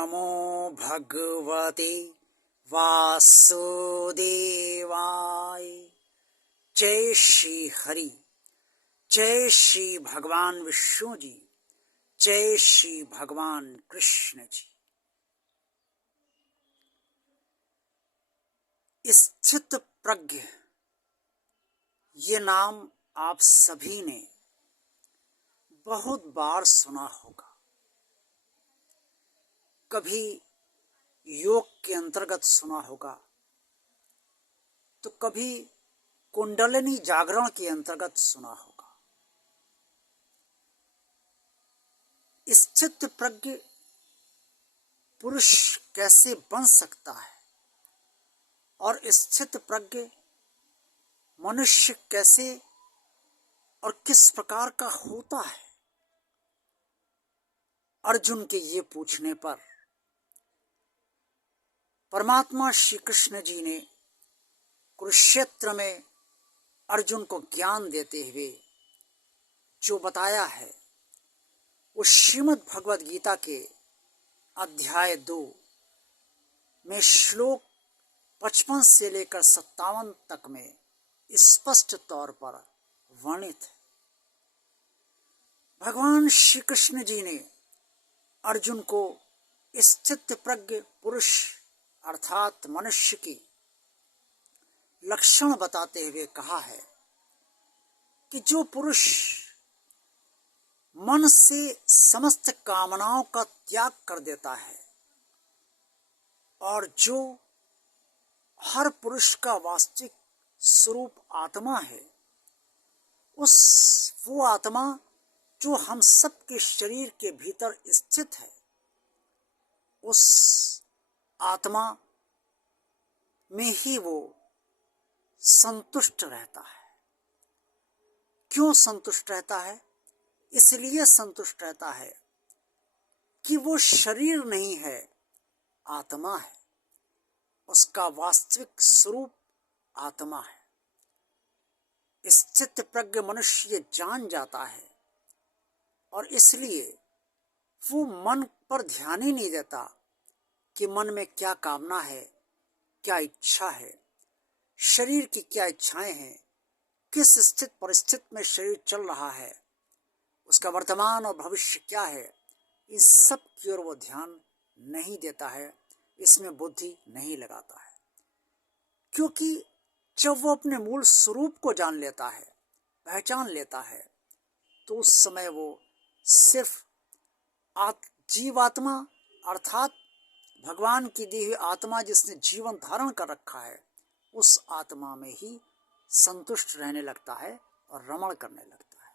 नमो भगवते वासुदेवाय। जय श्री हरि, जय श्री भगवान विष्णु जी, जय श्री भगवान कृष्ण जी। स्थित प्रज्ञ ये नाम आप सभी ने बहुत बार सुना होगा। कभी योग के अंतर्गत सुना होगा, तो कभी कुंडलिनी जागरण के अंतर्गत सुना होगा। स्थित प्रज्ञ पुरुष कैसे बन सकता है और स्थित प्रज्ञ मनुष्य कैसे और किस प्रकार का होता है, अर्जुन के ये पूछने पर परमात्मा श्री कृष्ण जी ने कुरुक्षेत्र में अर्जुन को ज्ञान देते हुए जो बताया है, वो श्रीमद् भगवद गीता के अध्याय 2 में श्लोक 55 से लेकर 57 तक में स्पष्ट तौर पर वर्णित है। भगवान श्री कृष्ण जी ने अर्जुन को स्थित प्रज्ञ पुरुष अर्थात मनुष्य की लक्षण बताते हुए कहा है कि जो पुरुष मन से समस्त कामनाओं का त्याग कर देता है और जो हर पुरुष का वास्तविक स्वरूप आत्मा है, वो आत्मा जो हम सब के शरीर के भीतर स्थित है, उस आत्मा में ही वो संतुष्ट रहता है। क्यों संतुष्ट रहता है? इसलिए संतुष्ट रहता है कि वो शरीर नहीं है, आत्मा है। उसका वास्तविक स्वरूप आत्मा है। स्थित प्रज्ञ मनुष्य ये जान जाता है और इसलिए वो मन पर ध्यान ही नहीं देता कि मन में क्या कामना है, क्या इच्छा है, शरीर की क्या इच्छाएं हैं, किस स्थित परिस्थिति में शरीर चल रहा है, उसका वर्तमान और भविष्य क्या है, इस सब की ओर वो ध्यान नहीं देता है, इसमें बुद्धि नहीं लगाता है। क्योंकि जब वो अपने मूल स्वरूप को जान लेता है, पहचान लेता है, तो उस समय वो सिर्फ जीवात्मा अर्थात भगवान की दी हुई आत्मा जिसने जीवन धारण कर रखा है, उस आत्मा में ही संतुष्ट रहने लगता है और रमण करने लगता है।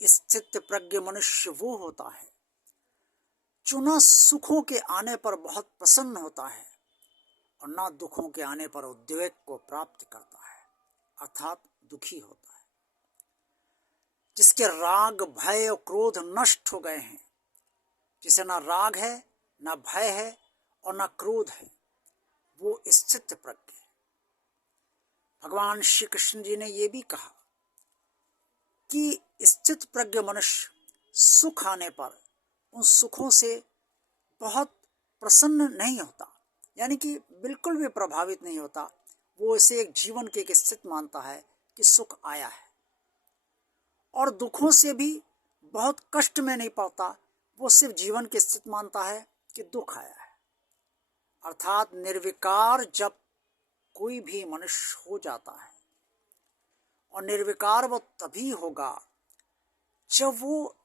स्थित प्रज्ञ मनुष्य वो होता है जो न सुखों के आने पर बहुत प्रसन्न होता है और न दुखों के आने पर उद्वेग को प्राप्त करता है, अर्थात दुखी होता है। जिसके राग भय और क्रोध नष्ट हो गए हैं, जिसे ना राग है, ना भय है और ना क्रोध है, वो स्थित प्रज्ञ है। भगवान श्री कृष्ण जी ने ये भी कहा कि स्थित प्रज्ञ मनुष्य सुख आने पर उन सुखों से बहुत प्रसन्न नहीं होता, यानी कि बिल्कुल भी प्रभावित नहीं होता। वो इसे एक जीवन की एक स्थिति मानता है कि सुख आया है, और दुखों से भी बहुत कष्ट में नहीं पड़ता, वो सिर्फ जीवन की स्थिति मानता है कि दुख आया है। अर्थात निर्विकार जब कोई भी मनुष्य हो जाता है, और निर्विकार वो तभी होगा जब वो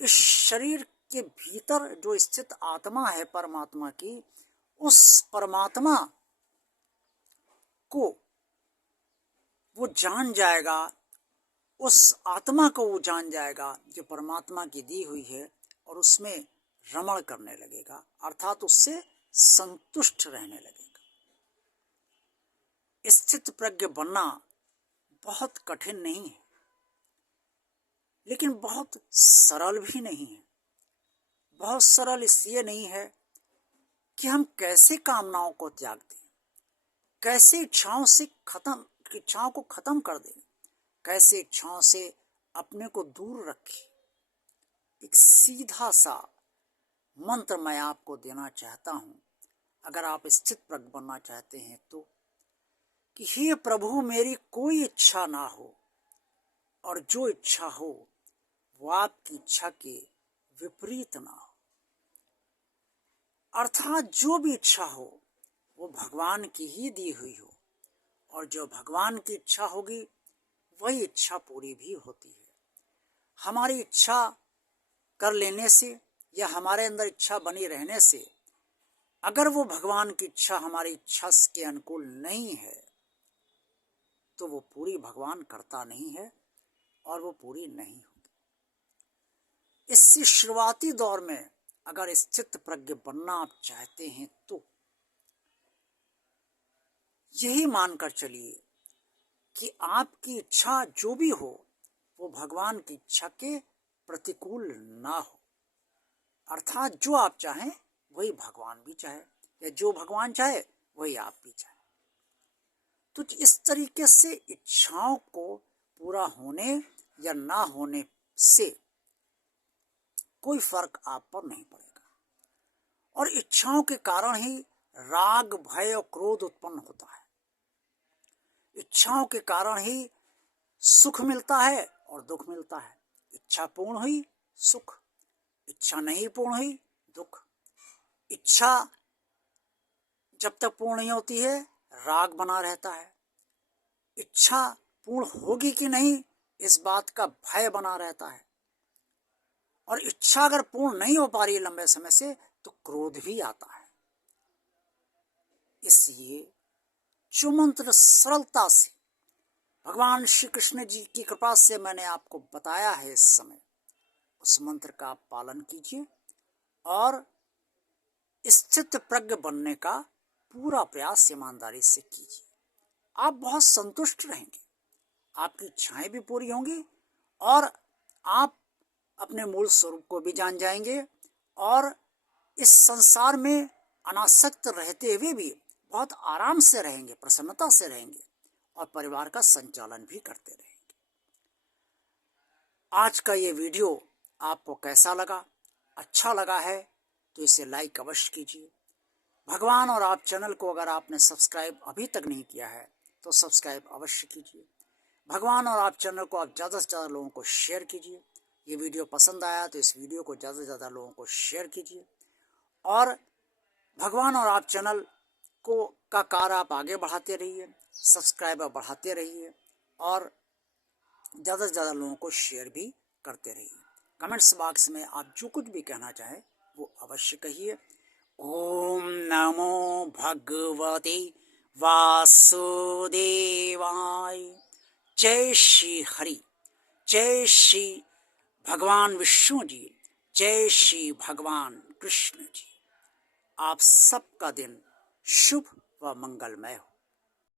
इस शरीर के भीतर जो स्थित आत्मा है परमात्मा की, उस परमात्मा को वो जान जाएगा, उस आत्मा को वो जान जाएगा जो परमात्मा की दी हुई है, और उसमें रमण करने लगेगा, अर्थात उससे संतुष्ट रहने लगेगा। स्थित प्रज्ञ बनना बहुत कठिन नहीं है, लेकिन बहुत सरल भी नहीं है। बहुत सरल इसलिए नहीं है कि हम कैसे कामनाओं को त्याग दें, कैसे इच्छाओं को खत्म कर दें, कैसे इच्छाओं से अपने को दूर रखें। एक सीधा सा मंत्र मैं आपको देना चाहता हूँ, अगर आप स्थित प्रज्ञ बनना चाहते हैं तो, कि हे प्रभु मेरी कोई इच्छा ना हो और जो इच्छा हो वो आपकी इच्छा के विपरीत ना हो। अर्थात जो भी इच्छा हो वो भगवान की ही दी हुई हो, और जो भगवान की इच्छा होगी वही इच्छा पूरी भी होती है। हमारी इच्छा कर लेने से या हमारे अंदर इच्छा बनी रहने से, अगर वो भगवान की इच्छा हमारी इच्छा के अनुकूल नहीं है तो वो पूरी भगवान करता नहीं है और वो पूरी नहीं होगी। इस शुरुआती दौर में अगर स्थित प्रज्ञ बनना आप चाहते हैं तो यही मानकर चलिए कि आपकी इच्छा जो भी हो वो भगवान की इच्छा के प्रतिकूल ना हो। अर्थात जो आप चाहें वही भगवान भी चाहे, या जो भगवान चाहे वही आप भी चाहे। तो इस तरीके से इच्छाओं को पूरा होने या ना होने से कोई फर्क आप पर नहीं पड़ेगा, और इच्छाओं के कारण ही राग, भय और क्रोध उत्पन्न होता है। इच्छाओं के कारण ही सुख मिलता है और दुख मिलता है। इच्छा पूर्ण हुई सुख, इच्छा नहीं पूर्ण हुई दुख। इच्छा जब तक पूर्ण नहीं होती है राग बना रहता है, इच्छा पूर्ण होगी कि नहीं इस बात का भय बना रहता है, और इच्छा अगर पूर्ण नहीं हो पा रही है लंबे समय से तो क्रोध भी आता है। इसलिए जो मंत्र सरलता से भगवान श्री कृष्ण जी की कृपा से मैंने आपको बताया है इस समय, उस मंत्र का आप पालन कीजिए और स्थित प्रज्ञ बनने का पूरा प्रयास ईमानदारी से कीजिए। आप बहुत संतुष्ट रहेंगे, आपकी इच्छाएं भी पूरी होंगी और आप अपने मूल स्वरूप को भी जान जाएंगे, और इस संसार में अनासक्त रहते हुए भी बहुत आराम से रहेंगे, प्रसन्नता से रहेंगे और परिवार का संचालन भी करते रहेंगे। आज का ये वीडियो आपको कैसा लगा? अच्छा लगा है तो इसे लाइक अवश्य कीजिए। भगवान और आप चैनल को अगर आपने सब्सक्राइब अभी तक नहीं किया है तो सब्सक्राइब अवश्य कीजिए। भगवान और आप चैनल को आप ज़्यादा से ज़्यादा लोगों को शेयर कीजिए। ये वीडियो पसंद आया तो इस वीडियो को ज़्यादा से ज़्यादा लोगों को शेयर कीजिए, और भगवान और आप चैनल को का कार्य आप आगे बढ़ाते रहिए, सब्सक्राइबर बढ़ाते रहिए और ज़्यादा से ज़्यादा लोगों को शेयर भी करते रहिए। कमेंट्स बॉक्स में आप जो कुछ भी कहना चाहें वो अवश्य कहिए। ओम नमो भगवते वासुदेवाय। जय श्री हरि, जय श्री भगवान विष्णु जी, जय श्री भगवान कृष्ण जी। आप सबका दिन शुभ व मंगलमय हो।